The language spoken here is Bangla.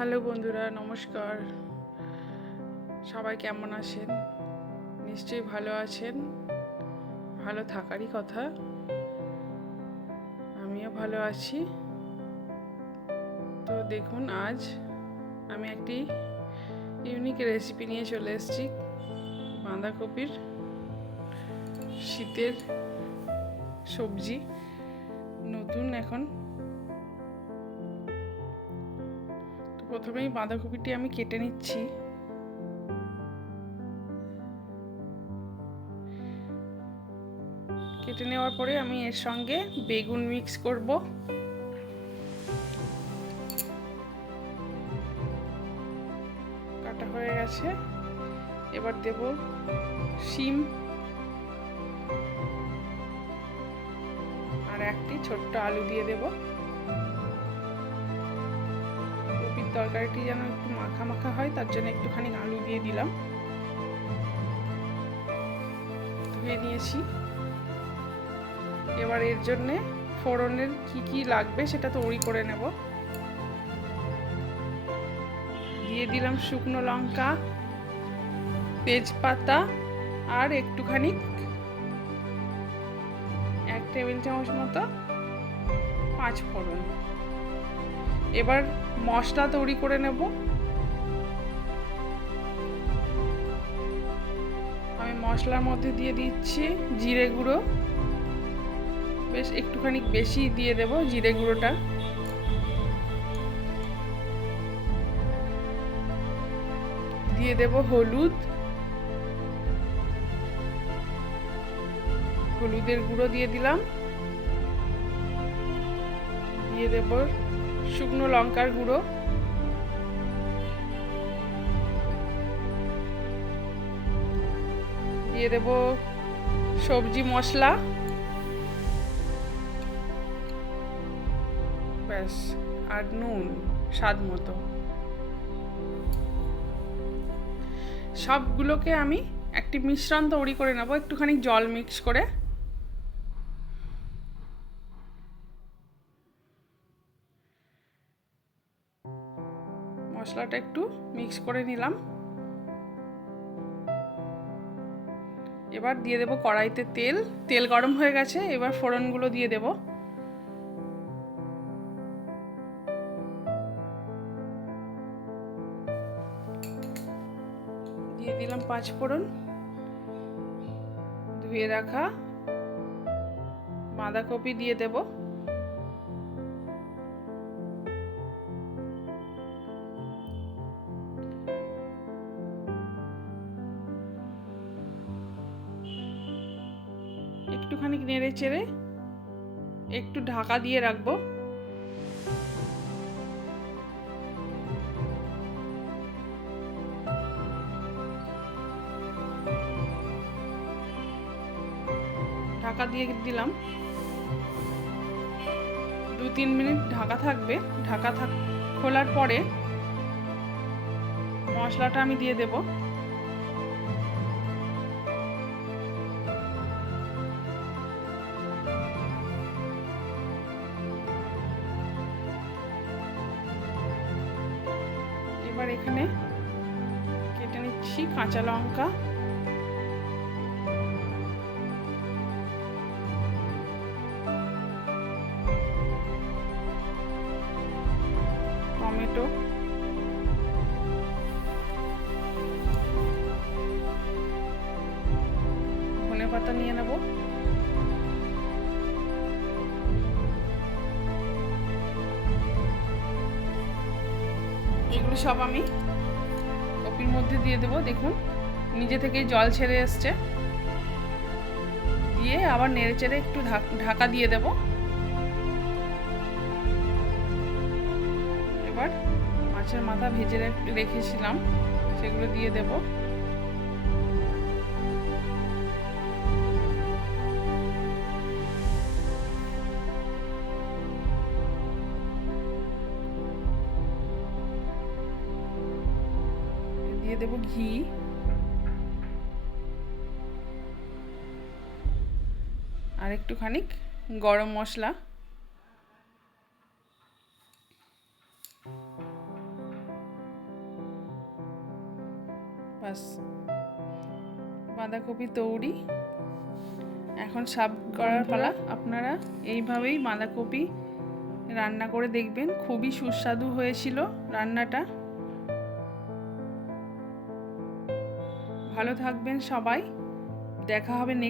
হ্যালো বন্ধুরা, নমস্কার। সবাই কেমন আছেন? নিশ্চয়ই ভালো আছেন। ভালো থাকারই কথা। আমিও ভালো আছি। তো দেখুন, আজ আমি একটি ইউনিক রেসিপি নিয়ে চলে এসেছি, বাঁধাকপির শীতের সবজি। নতুন এখন প্রথমেই বাঁধাকপিটি আমি কেটে নিচ্ছি। কেটে নেওয়ার পরে আমি এর সঙ্গে বেগুন মিক্স করব। কাটা হয়ে গেছে। এবার দেব শিম। আর একটি ছোট্ট আলু দিয়ে দেব। তরকারিটি যেন একটু মাখা মাখা হয়, তার জন্য একটুখানি আলু দিয়ে দিলাম। ধুয়ে নিয়েছি। এবার এর জন্যে ফোড়নের কি কি লাগবে সেটা তৈরি করে নেব। দিয়ে দিলাম শুকনো লঙ্কা, তেজপাতা আর একটুখানি এক টেবিল চামচ মতো পাঁচ ফোড়ন। এবার মশলা তৈরি করে নেব। আমি মশলার মধ্যে দিয়ে দিচ্ছি জিরে গুঁড়ো। বেশ একটুখানি বেশি দিয়ে দেব জিরে গুঁড়োটা। দিয়ে দেব হলুদ। হলুদের গুঁড়ো দিয়ে দিলাম। দিয়ে দেব শুকনো লঙ্কার গুঁড়ো। দিয়ে দেব সবজি মশলা। ব্যাস, আর নুন, স্বাদ মতো। সবগুলোকে আমি একটি মিশ্রণ তৈরি করে নেব, একটুখানি জল মিক্স করে। মশলাটা একটু মিক্স করে নিলাম। এবার দিয়ে দেবো কড়াইতে তেল। তেল গরম হয়ে গেছে, এবার ফোড়নগুলো দিয়ে দেবো। দিয়ে দিলাম পাঁচ ফোড়ন, ধুয়ে রাখা বাঁধাকপি দিয়ে দেব। একটুখানি নেড়ে চেড়ে একটু ঢাকা দিয়ে রাখব। ঢাকা দিয়ে দিলাম। দু তিন মিনিট ঢাকা থাকবে। ঢাকা থাক, খোলার পরে মশলাটা আমি দিয়ে দেব। এবার এখানে কেটে নিচ্ছি কাঁচা লঙ্কা। টমেটো। ধনে পাতা নিয়ে নেব। এগুলো সব আমি কপির মধ্যে দিয়ে দেবো, দেখুন। নিজে থেকেই জল ছেড়ে এসছে। দিয়ে আবার নেড়ে চেড়ে একটু ঢাকা দিয়ে দেব। এবার মাছের মাথা ভেজে রেখেছিলাম, সেগুলো দিয়ে দেব। দেব ঘি। আর একটুখানি গরম মশলা। বাঁধাকপি তৌরি। এখন সাব করার পালা। আপনারা এইভাবেই বাঁধাকপি রান্না করে দেখবেন। খুবই সুস্বাদু হয়েছিল রান্নাটা। ভালো থাকবেন সবাই। দেখা হবে নেক্সট